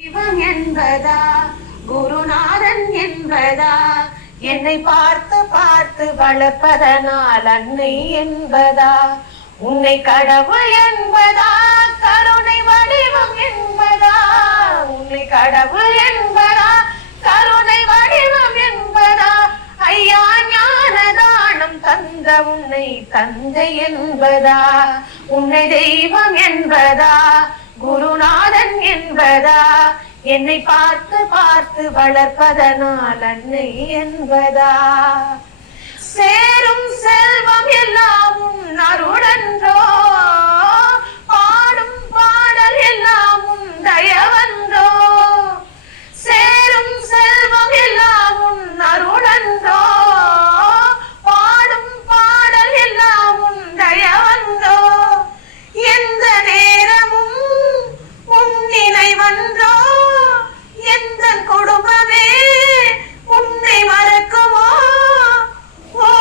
சிவம் என்பதா குருநாதன் என்பதா என்னை பார்த்து பார்த்து வளர்ப்பதனால் அன்னை என்பதா உன்னை கடவுள் என்பதா கருணை வடிவம் என்பதா உன்னை கடவுள் என்பதா கருணை வடிவம் என்பதா ஐயா ஞானதானம் தந்த உன்னை தந்தை என்பதா உன்னை தெய்வம் என்பதா குருநாதன் என்பதா என்னை பார்த்து பார்த்து வளர்ப்பதனால் அன்னை என்பதா சேரும் செல்வம் எல்லாம் உன் அருளன்றோ பாடும் பாடல் எல்லாம் உன் தயவன்றோ